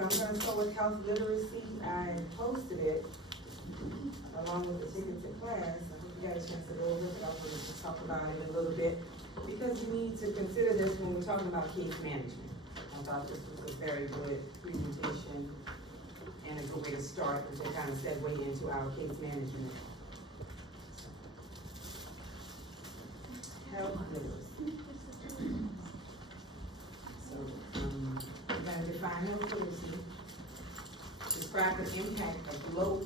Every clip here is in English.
I'm gonna start with health literacy. I posted it along with the ticket to class. I hope you got a chance to go over it, but I wanted to talk about it a little bit because you need to consider this when we're talking about case management. I thought this was a very good presentation and a good way to start, which will kind of segue into our case management. Health literacy. So, we're gonna define health literacy, describe the impact of low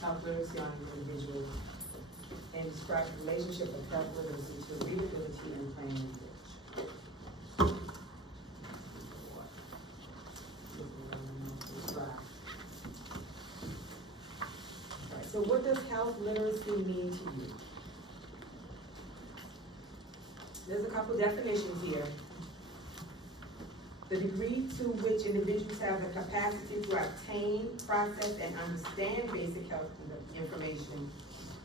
health literacy on an individual, and describe the relationship of health literacy to readability and plain English. Alright, so what does health literacy mean to you? There's a couple definitions here. The degree to which individuals have the capacity to obtain, process, and understand basic health information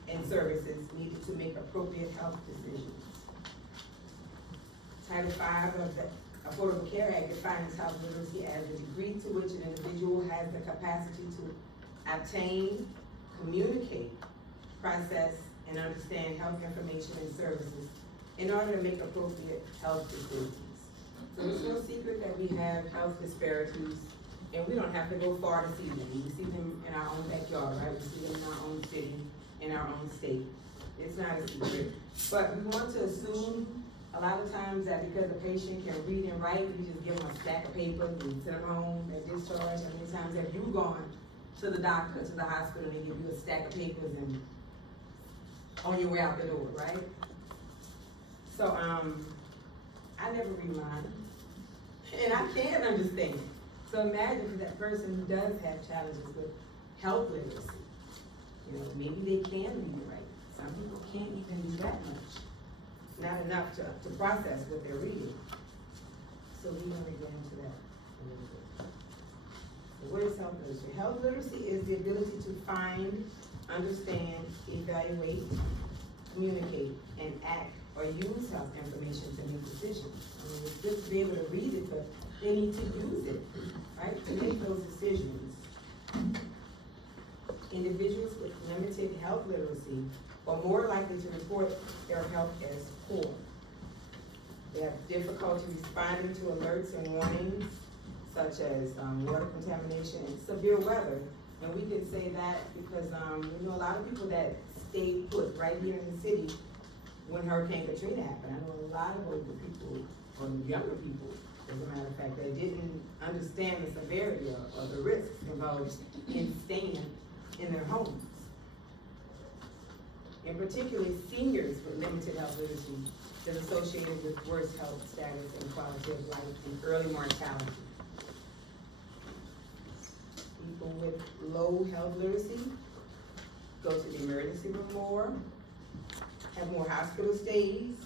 and services needed to make appropriate health decisions. Title V of the Affordable Care Act defines health literacy as the degree to which an individual has the capacity to obtain, communicate, process, and understand health information and services in order to make appropriate health decisions. So it's no secret that we have health disparities, and we don't have to go far to see them. We see them in our own backyard, right? We see them in our own city, in our own state. It's not a secret. But we want to assume a lot of times that because a patient can read and write, we just give them a stack of papers and send them home at discharge. How many times have you gone to the doctor, to the hospital, and they give you a stack of papers and on your way out the door, right? So, I never read mine, and I can't understand. So imagine for that person who does have challenges with health literacy. You know, maybe they can read and write. Some people can't even do that much. Not enough to process what they're reading. So we're gonna get into that a little bit. So what is health literacy? Health literacy is the ability to find, understand, evaluate, communicate, and act or use health information to make decisions. I mean, it's good to be able to read it, but they need to use it, right, to make those decisions. Individuals with limited health literacy are more likely to report their health as poor. They have difficulty responding to alerts and warnings, such as water contamination and severe weather. And we can say that because we know a lot of people that stayed put right here in the city when Hurricane Katrina happened. I know a lot of older people, or younger people, as a matter of fact, that didn't understand the severity of the risks involved in staying in their homes. In particular, seniors with limited health literacy is associated with worse health status and quality of life and early mortality. People with low health literacy go to the emergency room more, have more hospital stays,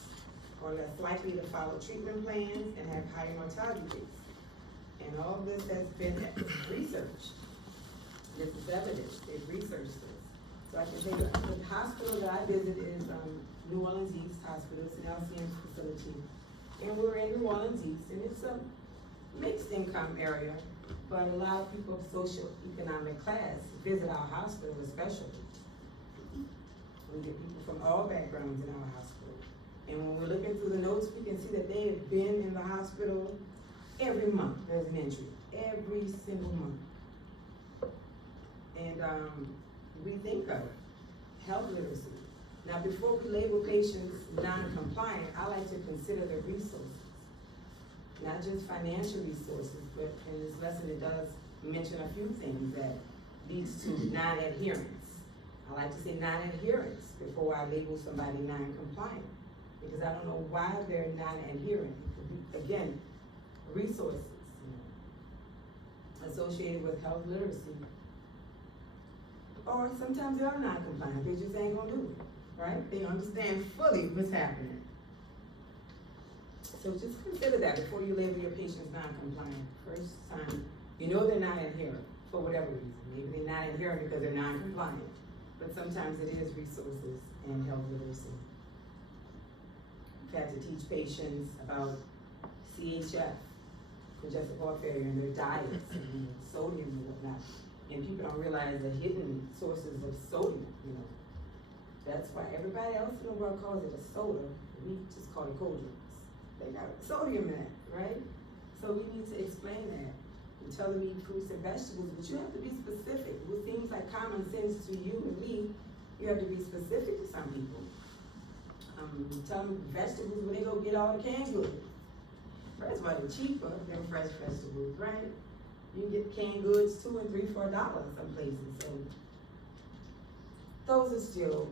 are less likely to follow treatment plans, and have higher mortality rates. And all of this has been researched. This is evidence, they've researched this. So I can say that the hospital that I visit is New Orleans East Hospital. It's an LCM facility. And we're in New Orleans East, and it's a mixed income area, but a lot of people of socioeconomic class visit our hospital especially. We get people from all backgrounds in our hospital. And when we're looking through the notes, we can see that they have been in the hospital every month. There's an entry, every single month. And we think of health literacy. Now, before we label patients non-compliant, I like to consider the resources. Not just financial resources, but in this lesson it does mention a few things that leads to non-adherence. I like to say non-adherence before I label somebody non-compliant, because I don't know why they're non-adherent. It could be, again, resources, associated with health literacy. Or sometimes they are non-compliant, they just ain't gonna do it, right? They understand fully what's happening. So just consider that before you label your patients non-compliant. First time, you know they're not adherent for whatever reason. Maybe they're not adherent because they're non-compliant, but sometimes it is resources and health literacy. We've had to teach patients about CHF, congestive heart failure and their diets and sodium and whatnot. And people don't realize the hidden sources of sodium, you know. That's why everybody else in the world calls it a soda. We just call it cold drinks. They got sodium in it, right? So we need to explain that. We tell them eat fruits and vegetables, but you have to be specific. What seems like common sense to you and me, you have to be specific to some people. Tell them vegetables when they go get all the canned goods. First of all, they're cheaper than fresh vegetables, right? You can get canned goods $2 and $3, $4 some places. So those are still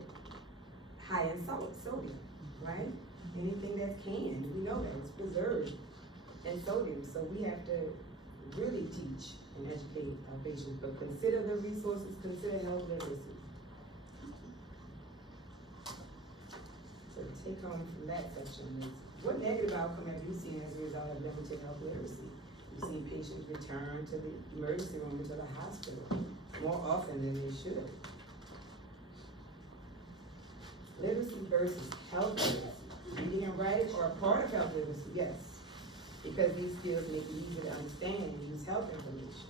high in sodium, right? Anything that's canned, we know that it's preserved in sodium. So we have to really teach and educate our patients, but consider the resources, consider health literacy. So the take home from that section is, what negative outcome have you seen as a result of limited health literacy? You've seen patients return to the emergency room, to the hospital, more often than they should. Literacy versus health literacy. Reading and writing are a part of health literacy, yes. Because these skills make it easy to understand and use health information.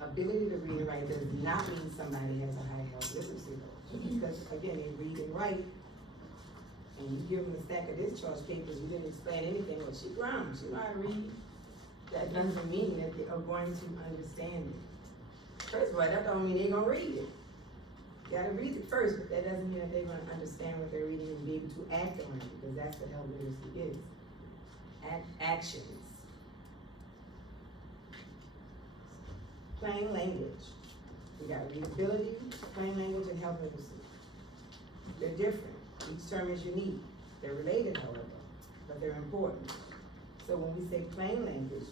Ability to read and write does not mean somebody has a high health literacy though. Because again, they read and write, and you give them a stack of discharge papers, you didn't explain anything. Well, she ground, she know how to read. That doesn't mean that they are going to understand it. First of all, that don't mean they're gonna read it. You gotta read it first, but that doesn't mean that they're gonna understand what they're reading and be able to act on it, because that's what health literacy is. Actions. Plain language. We got readability, plain language, and health literacy. They're different. Each term is unique. They're related, however, but they're important. So when we say plain language,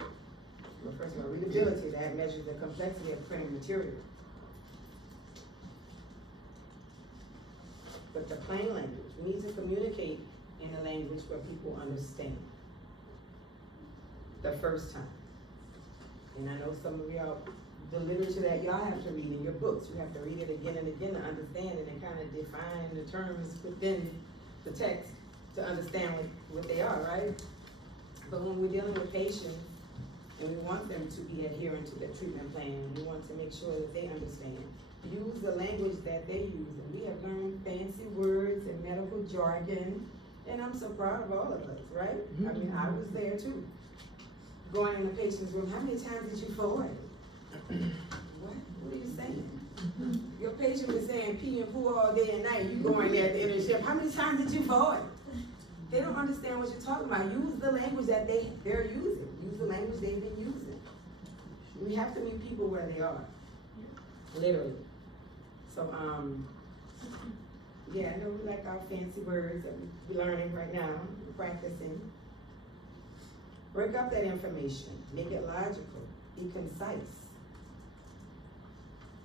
well, first of all, readability, that measures the complexity of printed material. But the plain language, we need to communicate in a language where people understand the first time. And I know some of y'all, the literature that y'all have to read in your books, you have to read it again and again to understand it and kind of define the terms within the text to understand what they are, right? But when we're dealing with patients and we want them to be adherent to the treatment plan, we want to make sure that they understand, use the language that they use. And we have learned fancy words and medical jargon, and I'm so proud of all of us, right? I mean, I was there too. Going in the patient's room, how many times did you forward? What? What are you saying? Your patient was saying pee and poo all day and night. You go in there at the end of the shift, how many times did you forward? They don't understand what you're talking about. Use the language that they're using. Use the language they've been using. We have to meet people where they are. Literally. So, yeah, I know we like our fancy words that we're learning right now, we're practicing. Break up that information, make it logical, be concise.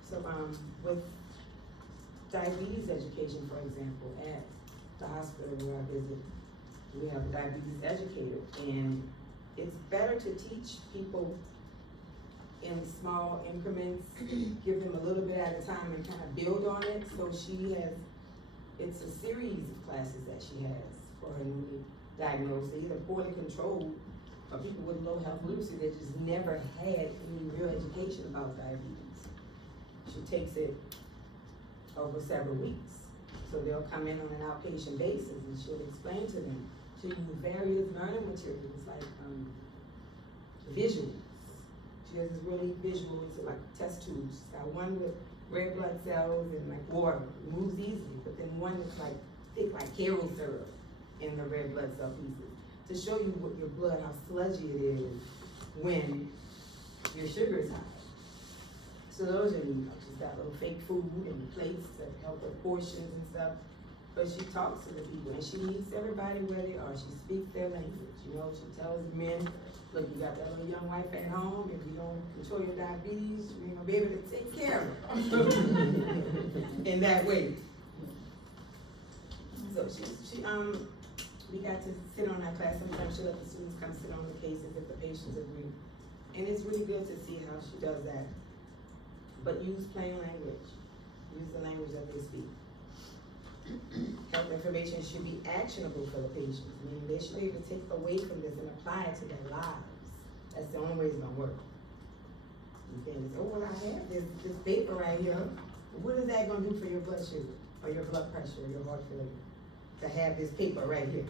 So, with diabetes education, for example, at the hospital where I visit, we have a diabetes educator, and it's better to teach people in small increments, give them a little bit at a time and kind of build on it. So it's a series of classes that she has for her newly diagnosed, either poorly controlled or people with low health literacy that just never had any real education about diabetes. She takes it over several weeks. So they'll come in on an outpatient basis and she'll explain to them. She'll use various learning materials like visuals. She has this really visual, it's like test tubes. She's got one with red blood cells and like water, it moves easily, but then one that's like thick like Karo syrup in the red blood cell pieces to show you what your blood, how sludgy it is when your sugar is high. So those are neat. She's got little fake food and plates that help with portions and stuff. But she talks to the people and she meets everybody where they are. She speaks their language. You know, she tells men, look, you got that little young wife at home. If you don't control your diabetes, you ain't gonna be able to take care of her in that way. So we got to sit on our class. Sometimes she let the students come sit on the cases if the patients agree. And it's really good to see how she does that. But use plain language. Use the language that they speak. Health information should be actionable for the patients, meaning they should be able to take away from this and apply it to their lives. That's the only way it's gonna work. You think, oh, well, I have this paper right here. What is that gonna do for your blood sugar, or your blood pressure, or your heart failure? To have this paper right here.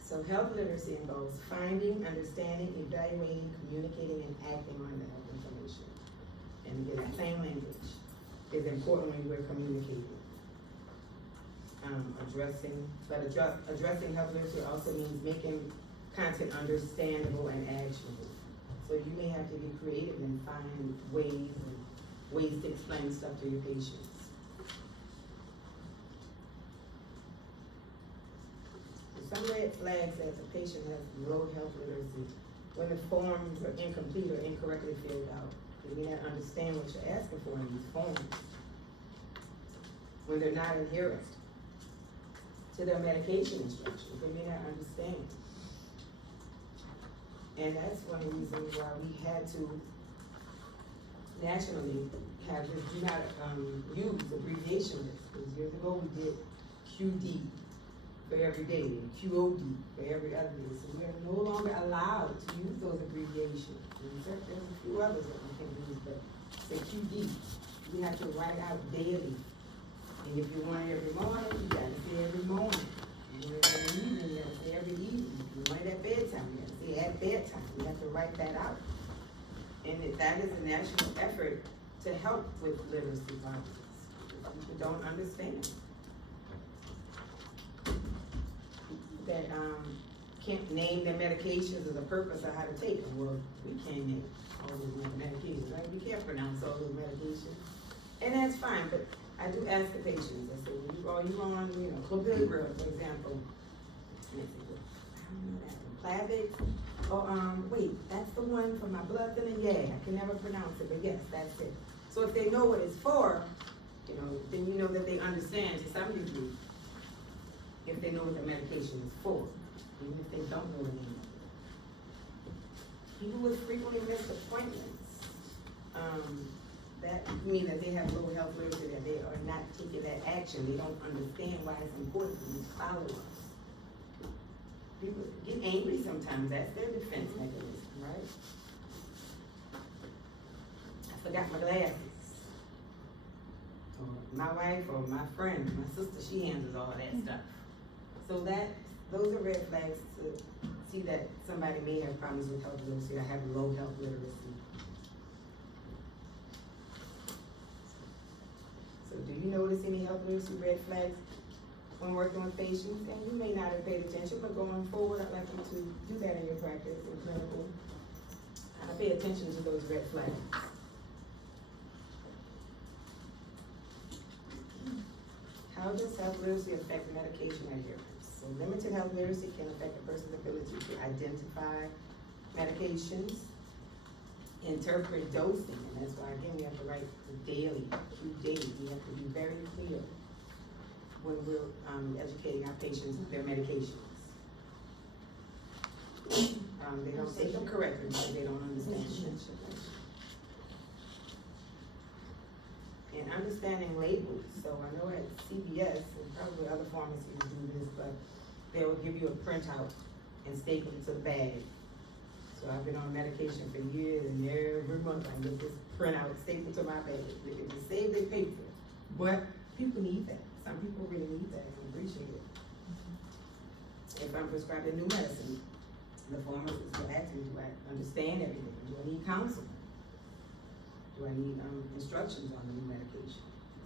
So health literacy involves finding, understanding, evaluating, communicating, and acting on the health information. And again, plain language is important when we're communicating. Addressing health literacy also means making content understandable and actionable. So you may have to be creative and find ways to explain stuff to your patients. Some red flags that the patient has low health literacy: when the forms are incomplete or incorrectly filled out. They may not understand what you're asking for in these forms. When they're not adherent to their medication instructions, they may not understand. And that's one of the reasons why we had to nationally have this do not use abbreviation list. Because years ago we did QD for every day, and QOD for every other day. So we are no longer allowed to use those abbreviations. And there's a few others that we can use, but the QD, we have to write out daily. And if you want it every morning, you gotta say every morning. You want it every evening, you gotta say every evening. If you want it at bedtime, you gotta say at bedtime. You have to write that out. And that is a national effort to help with literacy problems. People don't understand. That can't name their medications or the purpose of how to take them. Well, we can't name all those medications, right? We can't pronounce all those medications. And that's fine, but I do ask the patients, I say, well, you on, clopidogrel, for example. And they say, well, I don't know that one. Plavix, or wait, that's the one for my blood thinner? Yeah, I can never pronounce it, but yes, that's it. So if they know what it's for, then you know that they understand to some degree. If they know what the medication is for, even if they don't know the name of it. People with frequently missed appointments, that mean that they have low health literacy, that they are not taking that action. They don't understand why it's important for you to follow up. People get angry sometimes, that's their defense mechanism, right? I forgot my glasses. Or my wife or my friend, my sister, she handles all that stuff. So those are red flags to see that somebody may have problems with health literacy or have low health literacy. So do you notice any health literacy red flags when working with patients? And you may not have paid attention, but going forward, I'd like you to do that in your practice in clinical. Pay attention to those red flags. How does health literacy affect medication adherence? So limited health literacy can affect a person's ability to identify medications, interpret dosing, and that's why, again, we have to write the daily, We have to be very clear when we're educating our patients with their medications. They don't take them correctly because they don't understand. And understanding labels. So I know at CVS and probably other pharmacies do this, but they will give you a printout and staple it to the bag. So I've been on medication for years, and every month I get this printout stapled to my bag. They can just save their paper, but people need that. Some people really need that and appreciate it. If I'm prescribed a new medicine, the pharmacist will ask me, do I understand everything? Do I need counseling? Do I need instructions on the new medication?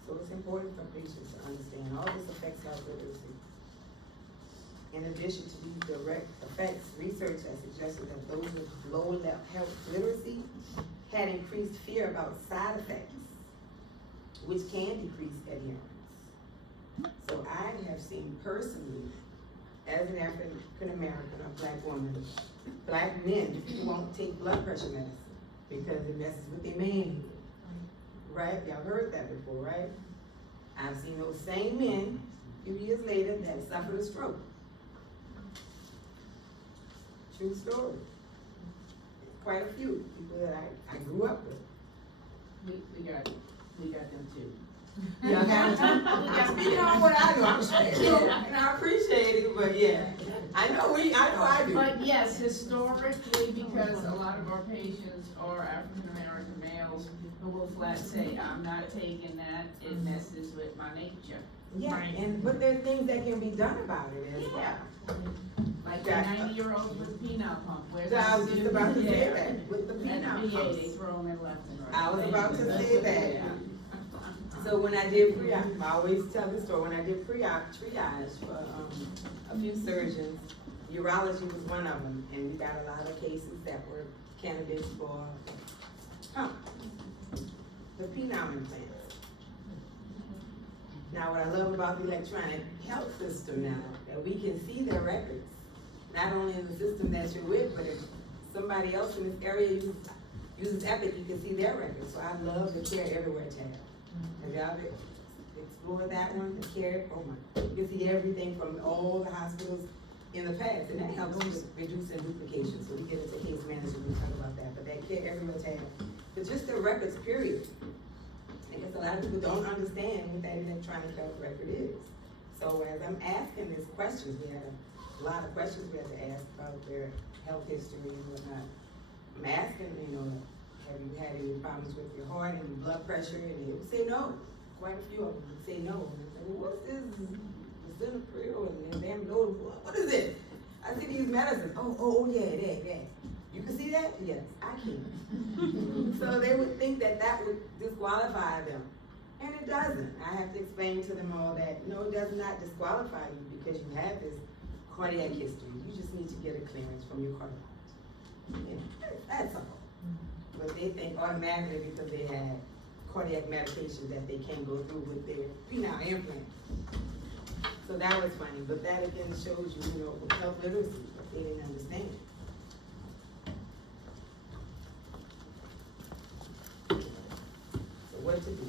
So it's important for patients to understand all this affects health literacy. In addition to these direct effects, research has suggested that those with low health literacy had increased fear about side effects, which can decrease adherence. So I have seen personally, as an African American or Black woman, Black men won't take blood pressure medicine because it messes with their manhood. Right? Y'all heard that before, right? I've seen those same men a few years later that suffered a stroke. True story. Quite a few people that I grew up with. We got them too. Yeah, I'm speaking on what I do, I'm sure, and I appreciate it, but yeah, I know I do. But yes, historically, because a lot of our patients are African-American males who will flat say, I'm not taking that, it messes with my nature. Yeah, but there are things that can be done about it as well. Like the That- 90-year-olds with the penile pump, where's I was just about to say Yeah. that, with the And penile the VA, pumps. they throw them in left and right. I was about to say that. Yeah. So when I did pre-op, I always tell this story, when I did pre-op triage for, a few surgeons, urology was one of them, and we got a lot of cases that were candidates for, the penile implants. Now, what I love about the electronic health system now, that we can see their records, not only in the system that you're with, but if somebody else in this area uses Epic, you can see their records. So I love the Care Everywhere tab. Have y'all explored that one, the Care, oh my, you can see everything from all the hospitals in the past, and that helps with reducing duplication. So we get into case management, we talk about that, but that Care Everywhere tab, it's just the records, period. I guess a lot of people don't understand what that electronic health record is. So as I'm asking these questions, we had a lot of questions we had to ask about their health history and whatnot. I'm asking, have you had any problems with your heart and your blood pressure? And they would say no. Quite a few of them would say no. And I said, well, what's this? Lisinopril and Damodol? What is it? I see these medicines. Oh, yeah, that. You can see that? Yes, I can. So they would think that that would disqualify them. And it doesn't. I have to explain to them all that, no, it does not disqualify you because you have this cardiac history. You just need to get a clearance from your cardiologist. That's all. But they think automatically because they had cardiac medications that they can't go through with their penile implant. So that was funny, but that again shows you, health literacy, but they didn't understand. So what to do?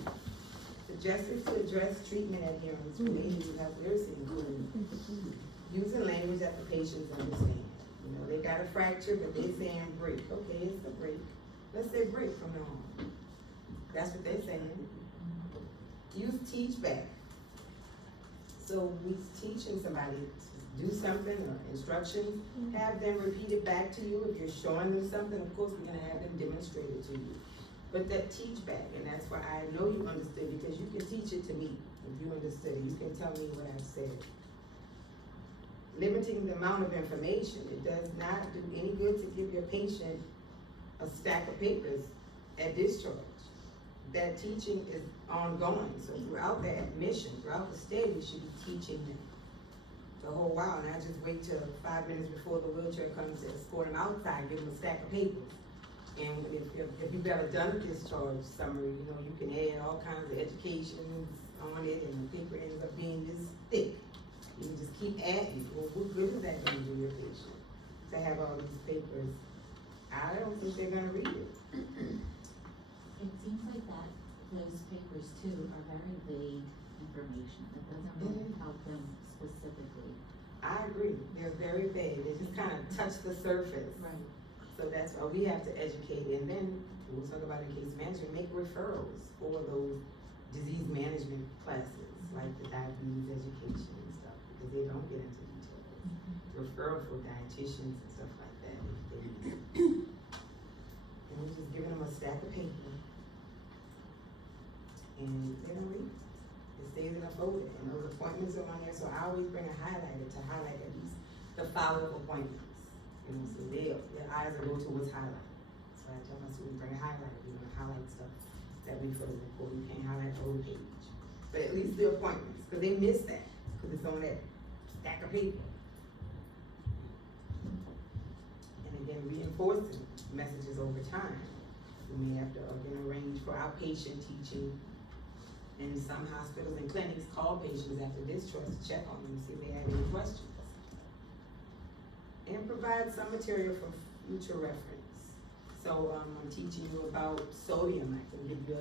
Suggestions to address treatment adherence related to health literacy include using language that the patients understand. They got a fracture, but they're saying break. Okay, it's a break. Let's say break from now on. That's what they're saying. Use teach back. So we teaching somebody to do something or instructions, have them repeat it back to you. If you're showing them something, of course, we're gonna have them demonstrate it to you. But that teach back, and that's why I know you understood, because you can teach it to me. If you understood it, you can tell me what I've said. Limiting the amount of information. It does not do any good to give your patient a stack of papers at discharge. That teaching is ongoing, so throughout the admission, throughout the stay, we should be teaching them the whole while, not just wait till 5 minutes before the wheelchair comes to escort them outside, give them a stack of papers. And if you've ever done a discharge summary, you can add all kinds of educations on it, and the paper ends up being this thick. You can just keep adding. Well, what good is that going to do your patient to have all these papers? I don't think they're going to read it. It seems like those papers too are very vague information. That doesn't really help them specifically. I agree. They're very vague. They just kind of touch the surface. Right. So that's why we have to educate, and then we'll talk about in case management, make referrals for those disease management classes, like the diabetes education and stuff, because they don't get into details. Referral for dietitians and stuff like that if they need. And we're just giving them a stack of paper, and they don't read it. It stays in a folder, and those appointments are on there, so I always bring a highlighter to highlight at least the follow-up appointments. So their eyes will go to what's highlighted. So I tell my students, bring a highlighter. You're gonna highlight stuff that we feel is important. You can't highlight the whole page. But at least the appointments, because they miss that, because it's on that stack of paper. And again, reinforcing messages over time. We may have to again arrange for outpatient teaching. In some hospitals and clinics, call patients after discharge to check on them and see if they have any questions. And provide some material for future reference. So I'm teaching you about sodium. I can give you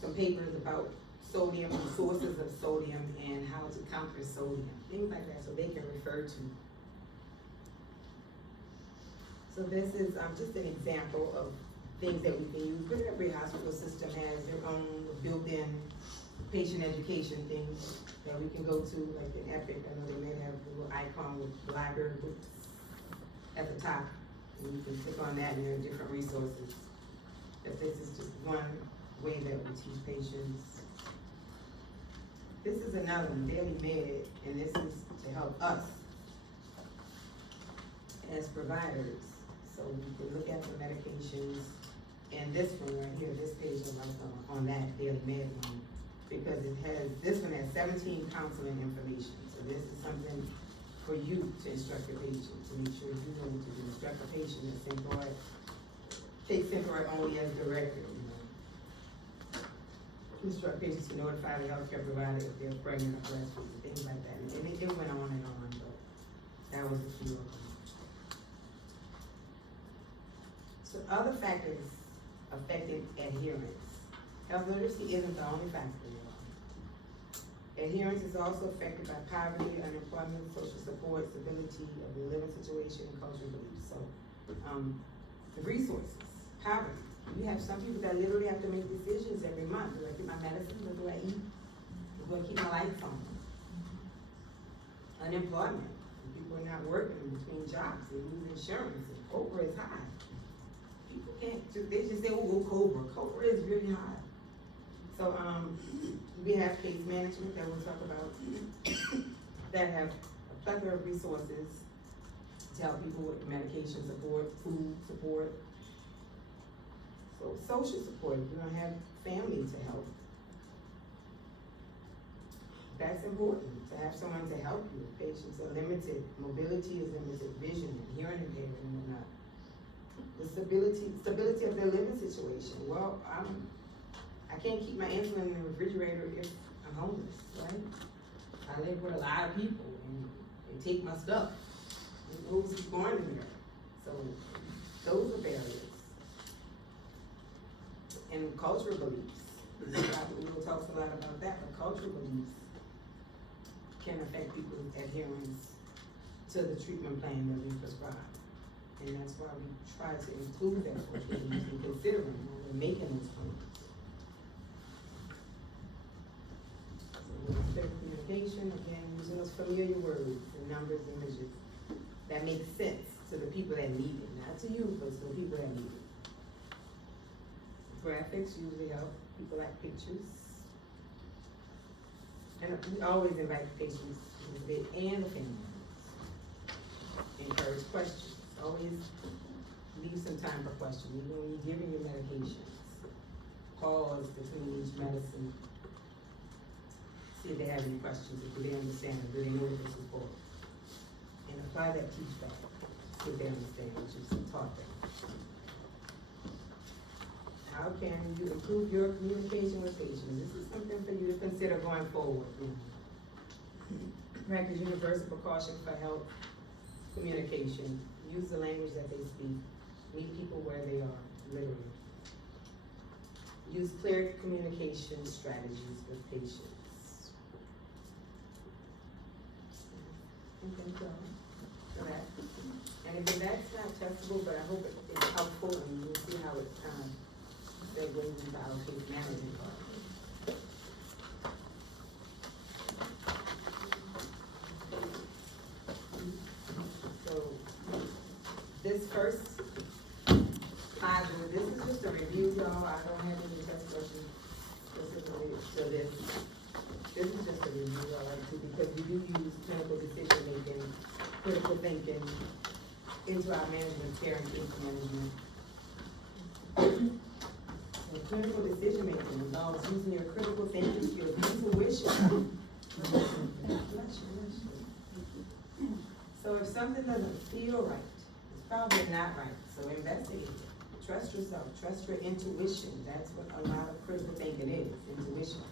some papers about sodium, the sources of sodium, and how to counter sodium, things like that, so they can refer to. So this is just an example of things that we can use, but every hospital system has their own built-in patient education things that we can go to, like in Epic, I know they may have a little icon with library books at the top, and you can click on that and there are different resources. But this is just one way that we teach patients. This is another one, Daily Med, and this is to help us as providers. So we can look at the medications, and this one right here, this page on that Daily Med one, because it has, this one has 17 counseling information. So this is something for you to instruct your patient, to make sure you know what to do. Instruct a patient that Synthroid, take Synthroid only as directed, you know. Instruct patients to notify the healthcare provider if they're pregnant or breastfeeding, things like that. And it went on, but that was a few of them. So other factors affecting adherence. Health literacy isn't the only factor, y'all. Adherence is also affected by poverty, unemployment, social support, stability of the living situation, and cultural beliefs. So, the resources, poverty. You have some people that literally have to make decisions every month. Do I get my medicine? What do I eat? Do I keep my lights on? Unemployment. People are not working between jobs. They lose insurance. And COBRA is high. People can't, they just say, oh, COBRA. COBRA is really high. So, we have case management that we'll talk about that have a plethora of resources to help people with medication support, food support. So social support, you don't have family to help. That's important, to have someone to help you. Patients are limited, mobility is limited, vision, and hearing impaired and whatnot. The stability of their living situation. Well, I can't keep my insulin in the refrigerator if I'm homeless, right? I live with a lot of people and they take my stuff. Who's going in there? So those are barriers. And cultural beliefs. We will talk a lot about that, but cultural beliefs can affect people's adherence to the treatment plan that we prescribe. And that's why we try to include that cultural beliefs and consider them when we're making those plans. So communication, again, using those familiar words and numbers, images that make sense to the people that need it, not to you, but to the people that need it. Graphics usually help, people like pictures. And we always invite patients to visit and the family members. Encourage questions, always leave some time for questions, even when you're giving your medications. Pause between each medicine. See if they have any questions, if they understand it, do they know what this is for? And apply that teach back, see if they understand what you've taught them. How can you improve your communication with patients? This is something for you to consider going forward. Practice universal precaution for health communication. Use the language that they speak. Meet people where they are, literally. Use clear communication strategies with patients. Okay, so for that. And again, that's not testable, but I hope it's helpful and you'll see how it segues into our case management part. So this first module, this is just a review, y'all. I don't have any test questions specifically to this. This is just a review, I like to, because we do use clinical decision making, critical thinking into our management care and case management. And critical decision making involves using your critical thinking skills, intuition. So if something doesn't feel right, it's probably not right. So investigate it. Trust yourself. Trust your intuition. That's what a lot of critical thinking is, intuition.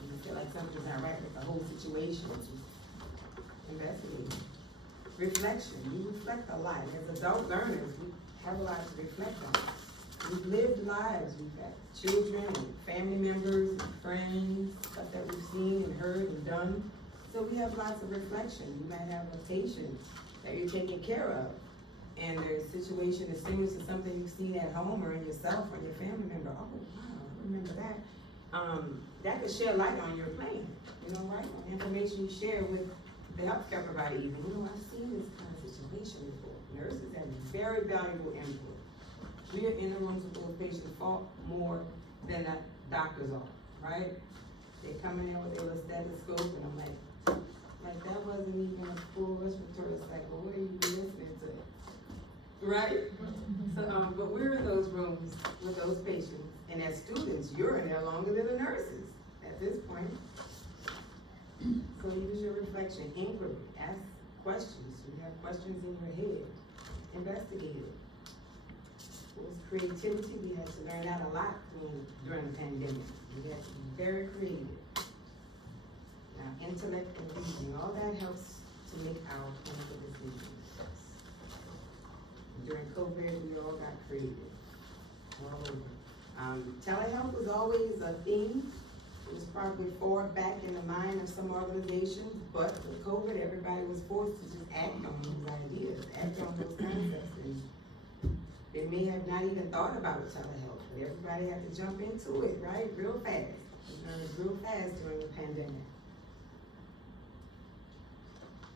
When you feel like something's not right with the whole situation, just investigate it. Reflection. We reflect a lot. As adult learners, we have a lot to reflect on. We've lived lives. We've had children and family members and friends, stuff that we've seen and heard and done. So we have lots of reflection. You might have a patient that you're taking care of, and their situation is similar to something you've seen at home or in yourself or in your family member. Oh, wow, I remember that. that could shed light on your plan, you know, right? On information you share with the healthcare provider even, you know, I've seen this kind of situation before. Nurses have very valuable input. We are in the rooms with those patients far more than the doctors are, right? They come in there with their little stethoscope and I'm like, that wasn't even a full respiratory cycle, what are you listening to? Right? So, but we're in those rooms with those patients, and as students, you're in there longer than the nurses at this point. So use your reflection, inquiry, ask questions. You have questions in your head, investigate it. It was creativity. We had to learn that a lot during the pandemic. We had to be very creative. Now, intellect and reasoning, all that helps to make our clinical decisions. During COVID, we all got creative, all over. Telehealth was always a theme. It was probably far back in the mind of some organizations, but with COVID, everybody was forced to just act on those ideas, act on those concepts. And they may have not even thought about telehealth, but everybody had to jump into it, right? Real fast. We learned real fast during the pandemic.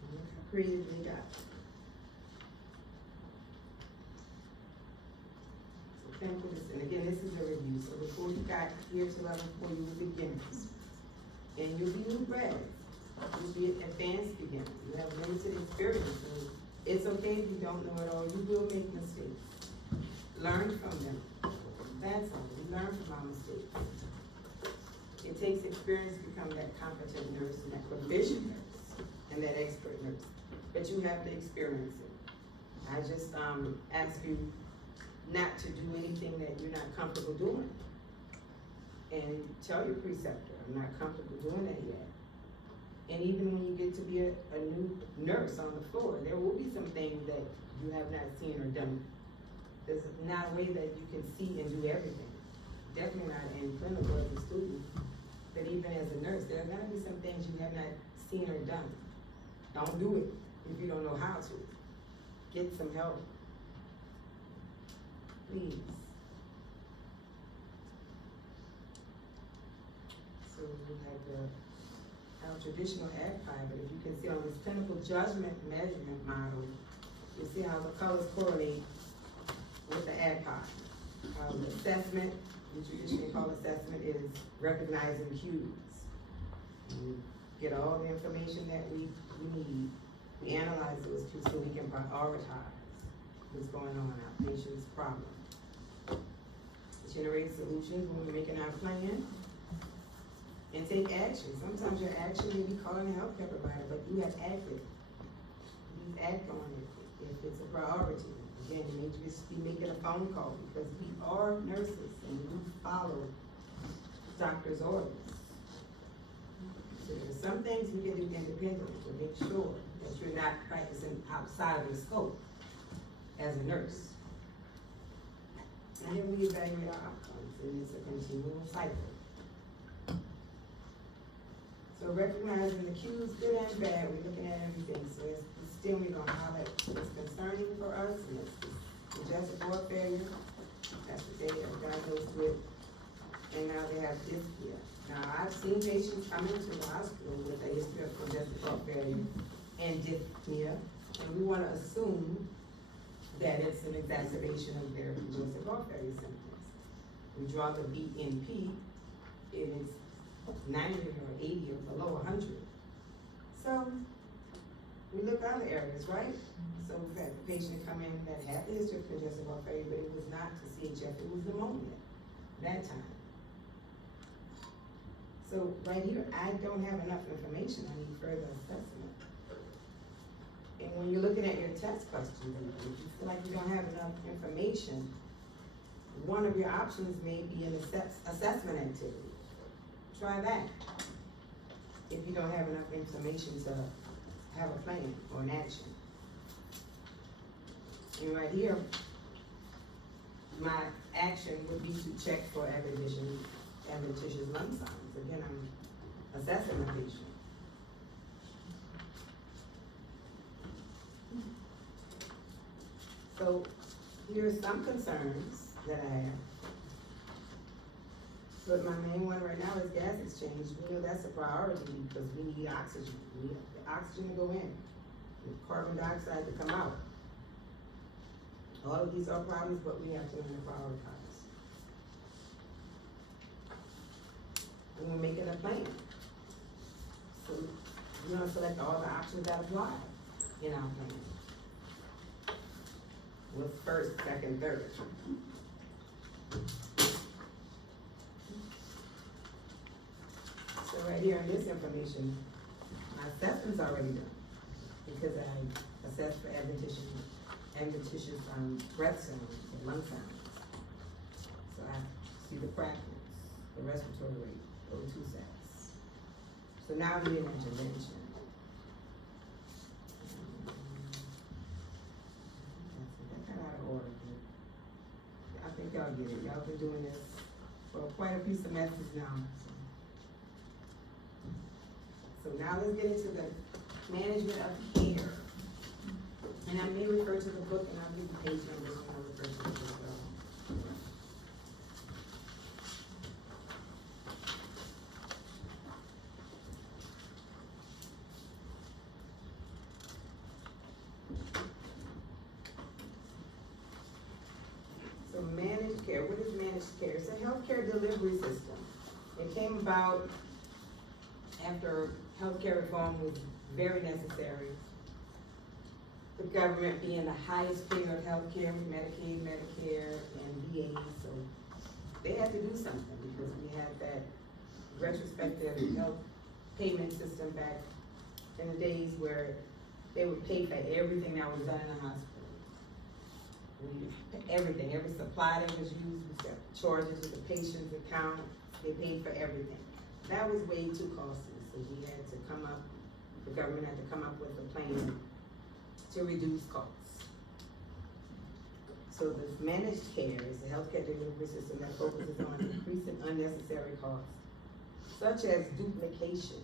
And look how creative they got. And again, this is a review, so before you got here to level 4, you were beginners. And you'll be new grads. You'll be advanced beginners. You have limited experience, and it's okay if you don't know it all. You will make mistakes. Learn from them. That's all. We learn from our mistakes. It takes experience to become that competent nurse and that proficient nurse and that expert nurse. But you have to experience it. I just ask you not to do anything that you're not comfortable doing. And tell your preceptor, I'm not comfortable doing that yet. And even when you get to be a new nurse on the floor, there will be some things that you have not seen or done. There's not a way that you can see and do everything. Definitely not in clinical as a student, but even as a nurse, there are gonna be some things you have not seen or done. Don't do it if you don't know how to. Get some help. Please. So we have our traditional ACPI, but if you can see on this clinical judgment measurement model, you see how the colors correlate with the ACPI. The assessment, we traditionally call assessment, is recognizing cues. We get all the information that we need. We analyze those cues so we can prioritize what's going on in our patient's problem. Generate solutions when we're making our plan, and take action. Sometimes your action may be calling a healthcare provider, but you have acted. Please act on it if it's a priority. Again, you may just be making a phone call because we are nurses and we follow doctor's orders. So there's some things we can do independently to make sure that you're not practicing outside of the scope as a nurse. And then we evaluate our outcomes, and it's a continual cycle. So recognizing the cues, good and bad, we're looking at everything. So it's still we're gonna highlight what's concerning for us, and it's congestive heart failure. That's what they are diagnosed with. And now they have dyspnea. Now I've seen patients come into the hospital with a history of congestive heart failure and dyspnea, and we wanna assume that it's an exacerbation of their congestive heart failure symptoms. We draw the BNP, it is 90 or 80 or below 100. So we look other areas, right? So we've had the patient come in that had the history of congestive heart failure, but it was not to CHF, it was pneumonia that time. So right here, I don't have enough information, I need further assessment. And when you're looking at your test questions, if you feel like you don't have enough information, one of your options may be an assessment activity. Try that. If you don't have enough information to have a plan or an action. And right here, my action would be to check for adventitious lung signs. Again, I'm assessing the patient. So here are some concerns that I have. But my main one right now is gas exchange. We know that's a priority because we need oxygen. We need the oxygen to go in, the carbon dioxide to come out. All of these are problems, but we have to learn to prioritize. And we're making a plan. So we're gonna select all the options that apply in our plan. What's first, second, third? So right here in this information, my assessment's already done, because I assessed for adventitious breath sounds and lung sounds. So I see the practice, the respiratory rate, O2 sats. So now we need an intervention. That got out of order, but I think y'all get it. Y'all been doing this for quite a few semesters now. So now let's get into the management of care. And I may refer to the book, and I'll give you page numbers when I refer to the book as well. So managed care, what is managed care? It's a healthcare delivery system. It came about after healthcare reform was very necessary. The government being the highest payer of healthcare, Medicaid, Medicare, and VA, so they had to do something because we had that retrospective health payment system back in the days where they would pay for everything that was done in the hospital. Everything, every supply that was used, we set charges to the patient's account, they paid for everything. That was way too costly, so we had to come up, the government had to come up with a plan to reduce costs. So this managed care is a healthcare delivery system that focuses on decreasing unnecessary costs, such as duplication.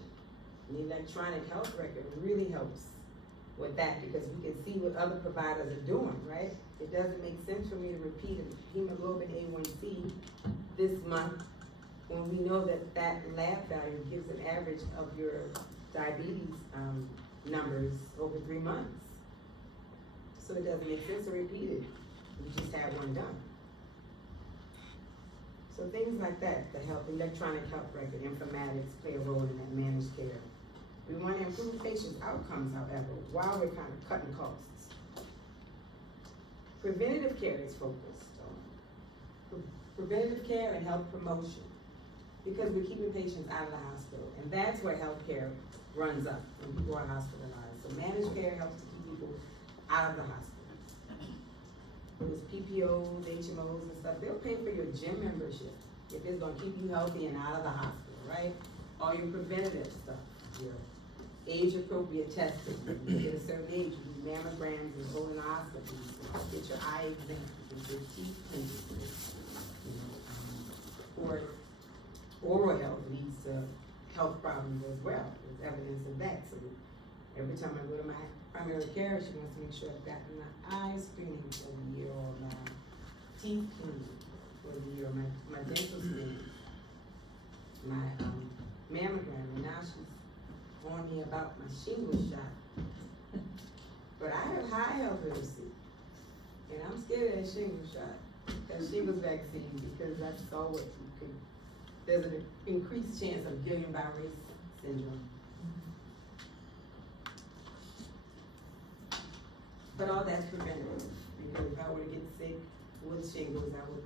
The electronic health record really helps with that because we can see what other providers are doing, right? It doesn't make sense for me to repeat a hemoglobin A1C this month when we know that that lab value gives an average of your diabetes numbers over 3 months. So it doesn't make sense to repeat it. You just had one done. So things like that, the electronic health record, informatics play a role in that managed care. We want to improve patients' outcomes, however, while we're kind of cutting costs. Preventative care is focused on preventative care and health promotion because we're keeping patients out of the hospital, and that's where healthcare runs up when people are hospitalized. So managed care helps to keep people out of the hospital. Those PPOs, HMOs and stuff, they'll pay for your gym membership if it's gonna keep you healthy and out of the hospital, right? All your preventative stuff, your age-appropriate testing. When you get a certain age, you do mammograms and colonoscopies, get your eye exams, get your teeth cleaned. Or oral health leads to health problems as well. There's evidence of that. So every time I go to my primary care, she wants to make sure I've gotten my eye screening for the year or my teeth cleaning for the year, my dental screening, my mammogram, and now she's on me about my shingles shot. But I have high health literacy, and I'm scared of that shingles shot, that shingles vaccine, because I saw what you could, there's an increased chance of Guillain-Barré syndrome. But all that's preventative, because if I were to get sick with shingles, I would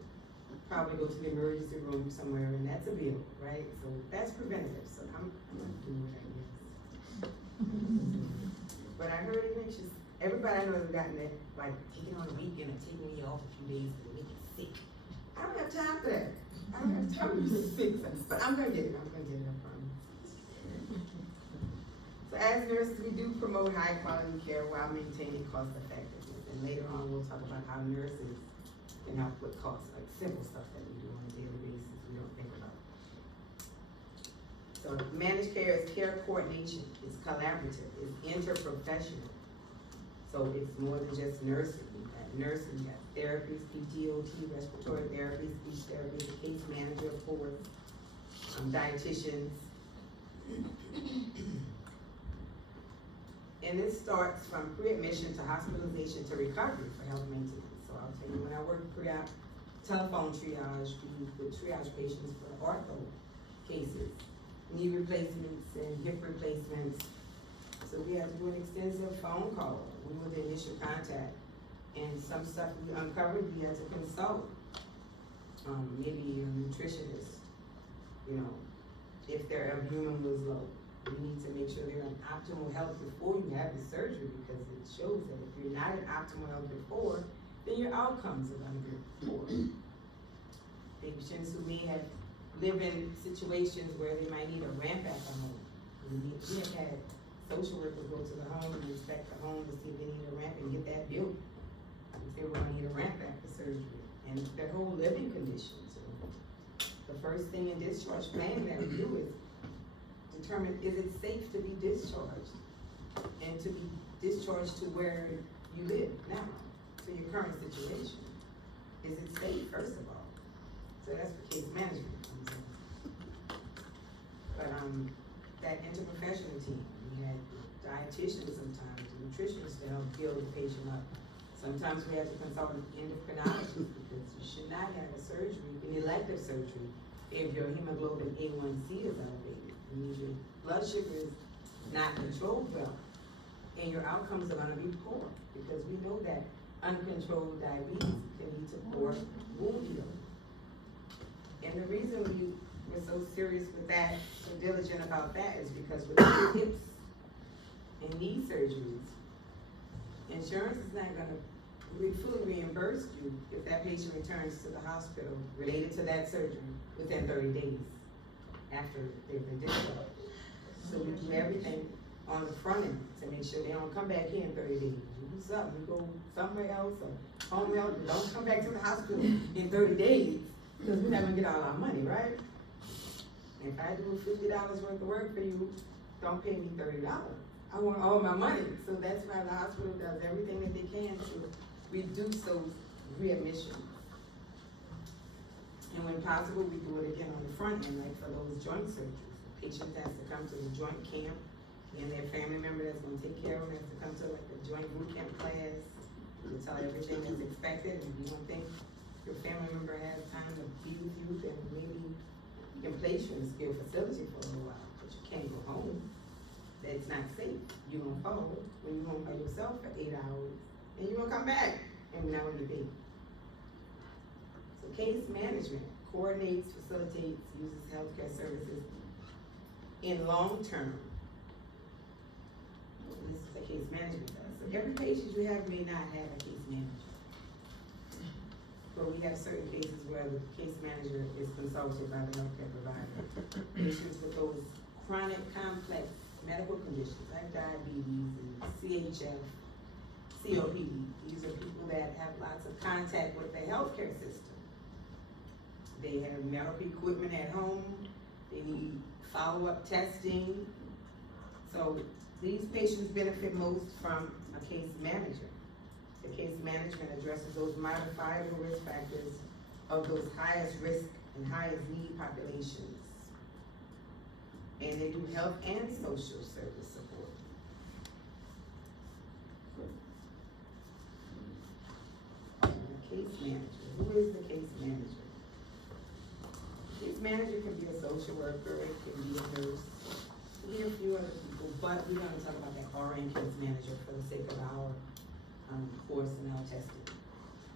probably go to the emergency room somewhere, and that's a bill, right? So that's preventative, so I'm gonna do it, I guess. But I heard it makes you, everybody I know has gotten it, like, taking on a weekend and taking me off a few days to make it sick. I don't have time for that. I don't have time to be sick, but I'm gonna get it, I promise. So as nurses, we do promote high quality care while maintaining cost effectiveness. And later on, we'll talk about how nurses can help with costs, like simple stuff that we do on a daily basis we don't think about. So managed care is care coordination, it's collaborative, it's interprofessional. So it's more than just nursing. You got nursing, you got therapists, PTOT, respiratory therapists, speech therapists, a case manager, of course, dietitians. And this starts from pre-admission to hospitalization to recovery for health maintenance. So I'll tell you, when I worked telephone triage, we would triage patients for ortho cases, knee replacements and hip replacements. So we had to do an extensive phone call. We were the initial contact. And some stuff we uncovered, we had to consult. Maybe a nutritionist, you know, if their albumin was low. We need to make sure they're in optimal health before you have the surgery, because it shows that if you're not in optimal health before, then your outcomes are gonna be poor. Patients who may have lived in situations where they might need a ramp at the home. We have had social workers go to the home and inspect the home to see if they need a ramp and get that built. If they were gonna need a ramp after surgery, and their whole living conditions. The first thing in discharge planning that we do is determine, is it safe to be discharged? And to be discharged to where you live now, to your current situation. Is it safe, first of all? So that's where case management comes in. But, that interprofessional team, we had dietitians sometimes, nutritionists to help build the patient up. Sometimes we have to consult an endocrinologist, because you should not have a surgery, an elective surgery, if your hemoglobin A1C is elevated. Means your blood sugar is not controlled well, and your outcomes are gonna be poor, because we know that uncontrolled diabetes can lead to poor wound healing. And the reason we're so serious with that, so diligent about that, is because with hips and knee surgeries, insurance is not gonna fully reimburse you if that patient returns to the hospital related to that surgery within 30 days after they've been discharged. So we do everything on the front end to make sure they don't come back here in 30 days. You do something, you go somewhere else or home health, but don't come back to the hospital in 30 days, because we're not gonna get all our money, right? If I do $50 worth of work for you, don't pay me $30. I want all my money. So that's why the hospital does everything that they can to reduce those readmissions. And when possible, we do it again on the front end, like for those joint surgeries. The patient has to come to the joint camp, and their family member that's gonna take care of them has to come to like the joint boot camp class. We tell everything that's expected, and if you don't think your family member has time to be with you, then maybe you can place you in a skilled facility for a little while, but you can't go home. That's not safe. You're gonna fall when you're home by yourself for 8 hours, and you're gonna come back, and we're not gonna be paid. So case management coordinates, facilitates, uses healthcare services in long term. This is what case management does. So every patient you have may not have a case manager. But we have certain cases where the case manager is consulted by the healthcare provider. Patients with those chronic, complex medical conditions like diabetes and CHF, COPD. These are people that have lots of contact with the healthcare system. They have medical equipment at home. They need follow-up testing. So these patients benefit most from a case manager. The case management addresses those modifiable risk factors of those highest risk and highest need populations. And they do health and social service support. The case manager, who is the case manager? Case manager can be a social worker, it can be a nurse, it can be a few other people, but we're gonna talk about that RN case manager for the sake of our course and our testing.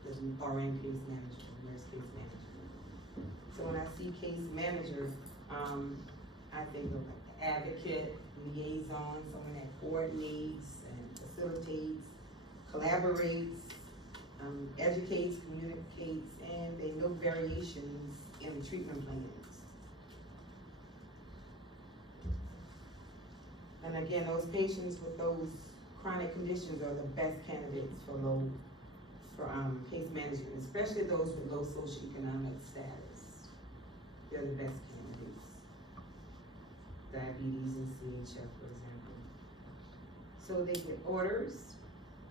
There's an RN case manager, nurse case manager. So when I see case manager, I think of like the advocate, liaison, someone that coordinates and facilitates, collaborates, educates, communicates, and they know variations in the treatment plans. And again, those patients with those chronic conditions are the best candidates for case management, especially those with low socioeconomic status. They're the best candidates. Diabetes and CHF, for example. So they get orders,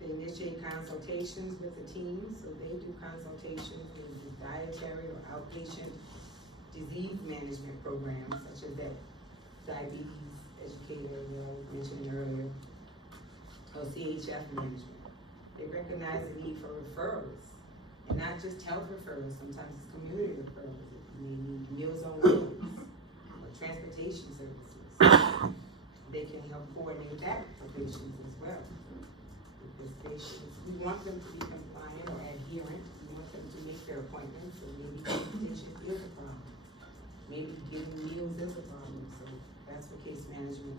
they initiate consultations with the team, so they do consultations, they do dietary or outpatient disease management programs such as that diabetes educator that I was mentioning earlier, or CHF management. They recognize the need for referrals, and not just health referrals, sometimes it's community referrals. It may need Meals on Wheels, or transportation services. They can help coordinate that for patients as well. Because patients, we want them to be compliant or adherent, we want them to make their appointments, so maybe transportation is a problem. Maybe getting meals is a problem, so that's what case management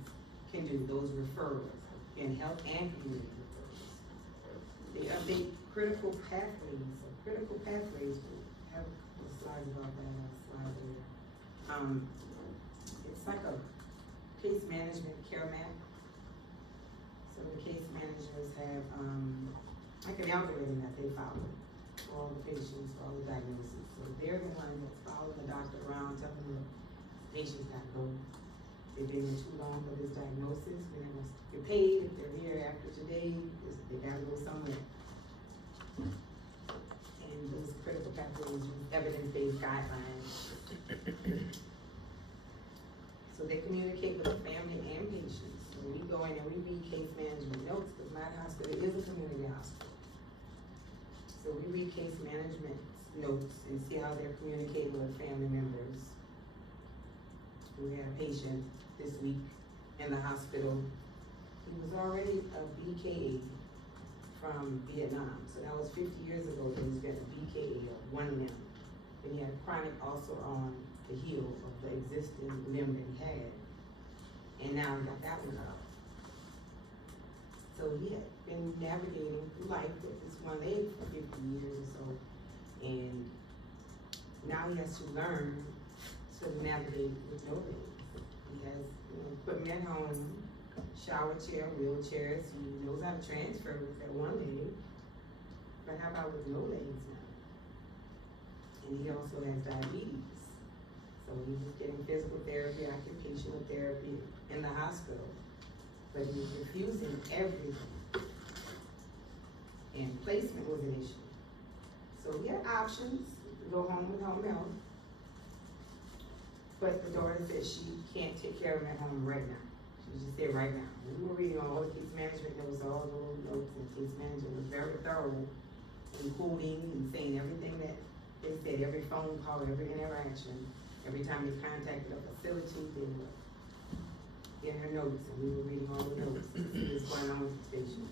can do, those referrals, in health and community referrals. They update critical pathways, so critical pathways, we have a couple of slides about that, slide there. It's like a case management care map. So the case managers have, like an algorithm that they follow for all the patients, for all the diagnoses. So they're the one that's following the doctor around, telling them, the patient's gotta go. They've been here too long for this diagnosis, we're not gonna get paid if they're here after today, they gotta go somewhere. And those critical pathways use evidence-based guidelines. So they communicate with the family and patients. So we go in and we read case management notes, because my hospital is a community hospital. So we read case management notes and see how they're communicating with family members. We had a patient this week in the hospital. He was already a BKA from Vietnam. So that was 50 years ago that he's been a BKA of one limb. And he had chronic ulcer on the heel of the existing limb that he had. And now he got that one cut off. So he had been navigating through life with this one leg for 50 years or so. And now he has to learn to navigate with no legs. He has, equipment at home, shower chair, wheelchairs, he knows how to transfer with that one leg. But how about with no legs now? And he also has diabetes. So he was getting physical therapy, occupational therapy in the hospital. But he was refusing everything. And placement was an issue. So he had options to go home with home health. But the daughter said she can't take care of him at home right now. She just said right now. We were reading all the case management notes, all the little notes, and case management was very thorough in quoting and saying everything that they said, every phone call, every interaction, every time they contacted a facility, they were in her notes, and we were reading all the notes to see what's going on with the patient.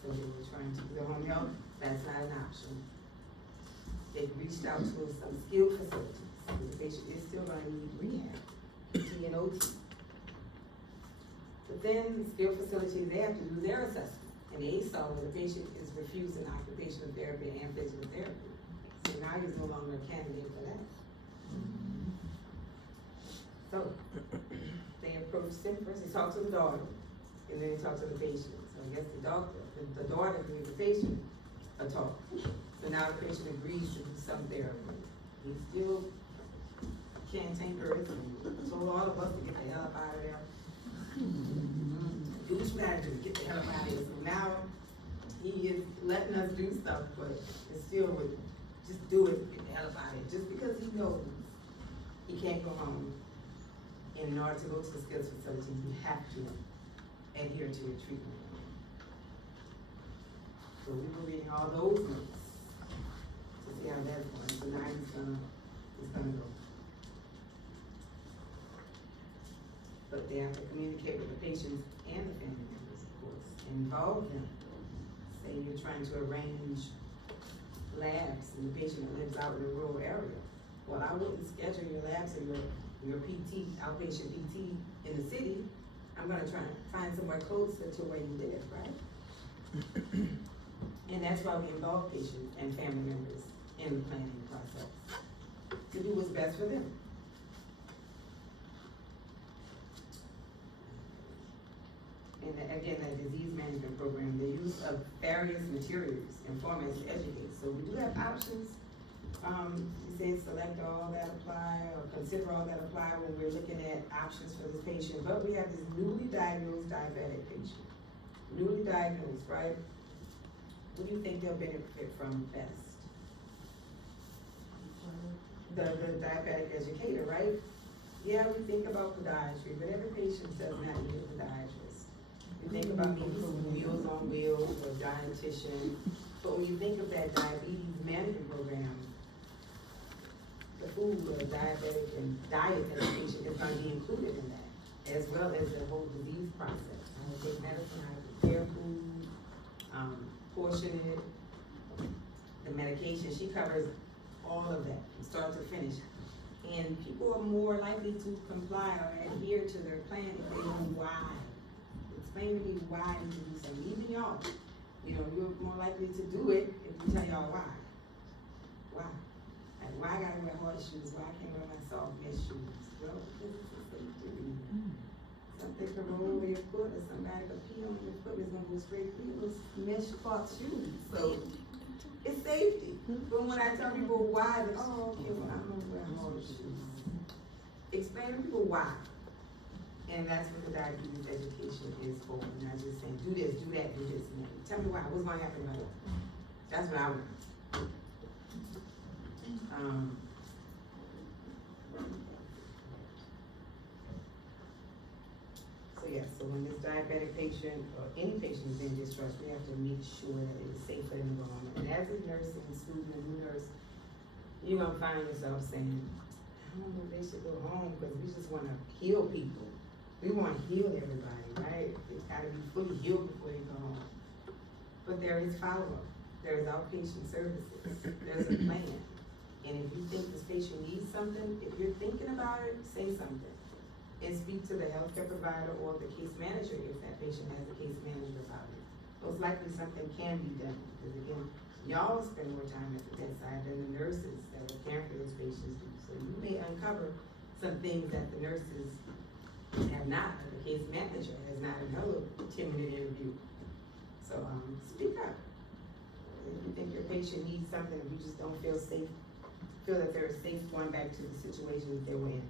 So they were trying to do the home health, that's not an option. They reached out to some skilled facilities. The patient is still gonna need rehab, PT and OT. But then skilled facilities, they have to do their assessment, and they saw that the patient is refusing occupational therapy and physical therapy. So now he's no longer a candidate for that. So, they approached him first, they talked to the daughter, and then they talked to the patient. So I guess the daughter gave the patient a talk. So now the patient agrees to do some therapy. He still cantankerous and told all of us to get the hell up out of there. Do what you gotta do, get the hell up out of here. So now he is letting us do stuff, but it still would just do it, get the hell up out of here. Just because he knows he can't go home. And in order to go to the skills facility, you have to adhere to your treatment. So we were reading all those notes to see how that's going. So now he's gonna go. But they have to communicate with the patients and the family members, of course, involve them. Say you're trying to arrange labs and the patient lives out in a rural area. Well, I wouldn't schedule your labs or your PT, outpatient PT in the city. I'm gonna try and find somewhere closer to where you live, right? And that's why we involve patients and family members in the planning process, to do what's best for them. And again, that disease management program, the use of various materials and formats to educate. So we do have options. You said select all that apply or consider all that apply when we're looking at options for this patient. But we have this newly diagnosed diabetic patient. Newly diagnosed, right? What do you think they'll benefit from best? the diabetic educator, right? Yeah, we think about podiatry, but every patient does not need a podiatrist. We think about maybe some Meals on Wheels or dietitian, but when you think of that diabetes management program, the food or diabetic and diet education is gonna be included in that, as well as the whole disease process. How to take medicine, how to prepare food, portion it, the medication, she covers all of that, from start to finish. And people are more likely to comply or adhere to their plan if they know why. Explain to me why I need to do something, even y'all. You know, you're more likely to do it if you tell y'all why. Why? Like, why I gotta wear hard shoes? Why I can't wear my soft mesh shoes? Well, because it's a safety reason. Something could roll over your foot or somebody could pee on your foot, it's gonna go straight through those mesh cloth shoes. So, it's safety. But when I tell people why, they're, oh, okay, well, I'm gonna wear hard shoes. Explain to people why. And that's what the diabetes education is for. And not just saying, do this, do that, do this. And that. Tell me why. What's gonna happen about it? That's what I want. So yeah, so when this diabetic patient or any patient is being discharged, we have to make sure that it is safe for them to go home. And as a nursing student, a new nurse, you're gonna find yourself saying, I don't know if they should go home because we just wanna heal people. We wanna heal everybody, right? It's gotta be fully healed before they go home. But there is follow-up, there's outpatient services, there's a plan. And if you think this patient needs something, if you're thinking about it, say something. And speak to the healthcare provider or the case manager if that patient has a case manager about it. Most likely something can be done, because again, y'all spend more time at the bedside than the nurses that are caring for those patients do. So you may uncover some things that the nurses have not, or the case manager has not in her little 10-minute interview. So, speak up. If you think your patient needs something, if you just don't feel safe, feel that they're safe going back to the situation that they were in.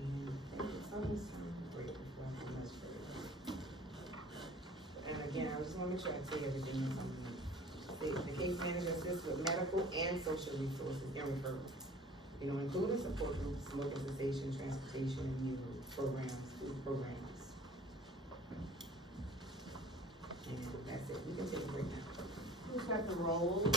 And I think it's almost time for break before I go much further. And again, I just wanna make sure I tell you everything that's on the case manager assists with medical and social resources and referrals. You know, including support groups, smoking cessation, transportation, and meal programs, food programs. And that's it, we can take a break now. Who's got the role